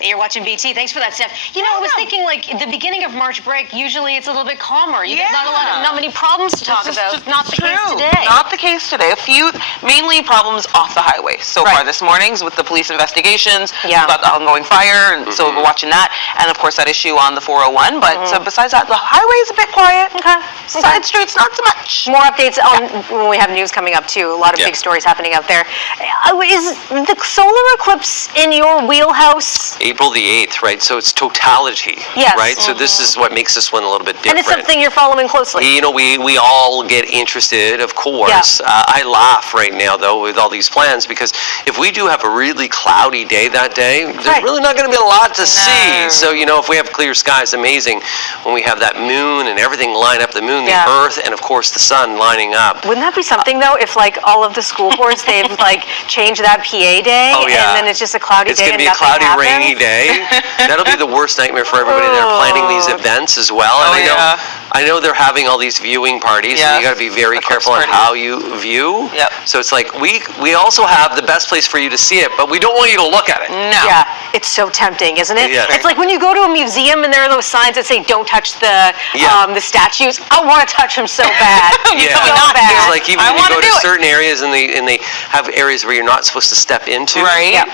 You're watching BT. Thanks for that, Steph. You know, I was thinking, like, the beginning of March break, usually it's a little bit calmer. You get not many problems to talk about. Not the case today. Not the case today. A few, mainly problems off the highway so far this morning's with the police investigations. Yeah. We've got the ongoing fire, and so we're watching that. And, of course, that issue on the 401. But besides that, the highway is a bit quiet. Side streets, not so much. More updates on when we have news coming up, too. A lot of big stories happening out there. Is the solar eclipse in your wheelhouse? April the 8th, right? So it's totality, right? So this is what makes this one a little bit different. And it's something you're following closely. You know, we all get interested, of course. I laugh right now, though, with all these plans, because if we do have a really cloudy day that day, there's really not going to be a lot to see. So, you know, if we have clear skies, amazing. When we have that moon and everything line up, the moon, the earth, and of course the sun lining up. Wouldn't that be something, though, if, like, all of the school boards, they've, like, changed that PA day, and then it's just a cloudy day and nothing happens? It's going to be a cloudy, rainy day. That'll be the worst nightmare for everybody that are planning these events as well. And I know they're having all these viewing parties, and you got to be very careful on how you view. So it's like we also have the best place for you to see it, but we don't want you to look at it. No. Yeah, it's so tempting, isn't it? Yeah. It's like when you go to a museum and there are those signs that say "Don't touch the statues." I want to touch them so bad. So bad. It's like even when you go to certain areas and they have areas where you're not supposed to step into. Right. Yeah.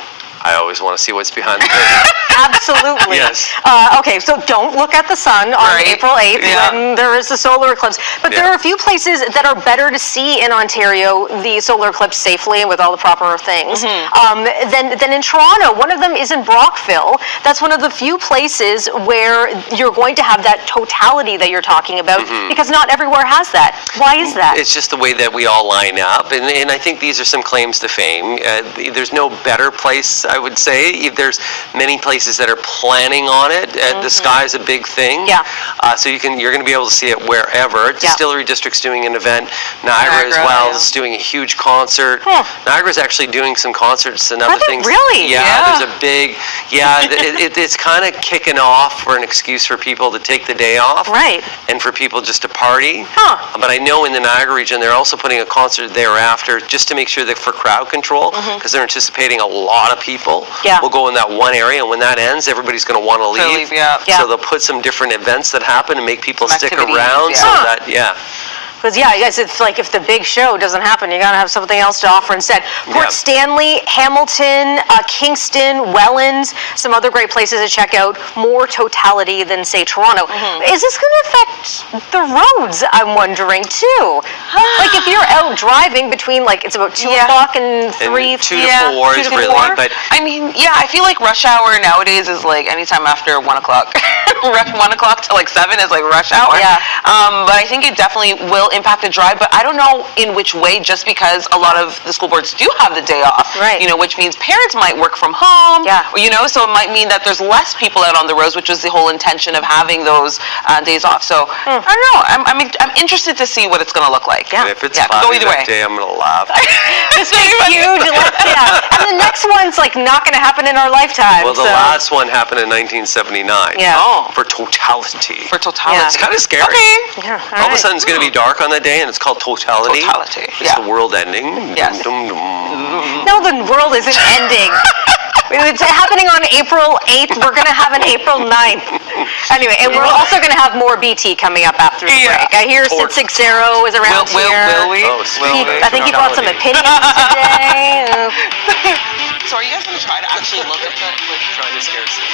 I always want to see what's behind the curtain. Absolutely. Yes. Okay, so don't look at the sun on April 8th when there is a solar eclipse. But there are a few places that are better to see in Ontario the solar eclipse safely and with all the proper things than in Toronto. One of them is in Brockville. That's one of the few places where you're going to have that totality that you're talking about because not everywhere has that. Why is that? It's just the way that we all line up. And I think these are some claims to fame. There's no better place, I would say. There's many places that are planning on it. The sky is a big thing. So you're going to be able to see it wherever. Distillery District's doing an event. Niagara as well is doing a huge concert. Niagara's actually doing some concerts and other things. Really? Yeah, there's a big, it's kind of kicking off for an excuse for people to take the day off. Right. And for people just to party. But I know in the Niagara region, they're also putting a concert thereafter just to make sure that for crowd control, because they're anticipating a lot of people will go in that one area, and when that ends, everybody's going to want to leave. So they'll put some different events that happen and make people stick around. So that, Because, I guess it's like if the big show doesn't happen, you got to have something else to offer instead. Port Stanley, Hamilton, Kingston, Welland, some other great places to check out. More totality than, say, Toronto. Is this going to affect the roads, I'm wondering, too? Like, if you're out driving between, like, it's about 2 o'clock and 3, and 2 to 4 is really, but... I mean, I feel like rush hour nowadays is, like, anytime after 1 o'clock. 1 o'clock to, like, 7 is, like, rush hour. But I think it definitely will impact the drive, but I don't know in which way, just because a lot of the school boards do have the day off, you know, which means parents might work from home, you know, so it might mean that there's less people out on the roads, which was the whole intention of having those days off. So I don't know. I'm interested to see what it's going to look like. If it's cloudy that day, I'm going to laugh. This is huge. And the next one's like not going to happen in our lifetime. Well, the last one happened in 1979. For totality. For totality. It's kind of scary. All of a sudden, it's going to be dark on the day, and it's called totality. It's the world ending. No, the world isn't ending. It's happening on April 8th. We're going to have an April 9th. Anyway, and we're also going to have more BT coming up after the break. I hear Sid 60 is around here. Will we? I think he brought some opinions today. So are you guys going to try to actually look at that? Trying to scare Sid.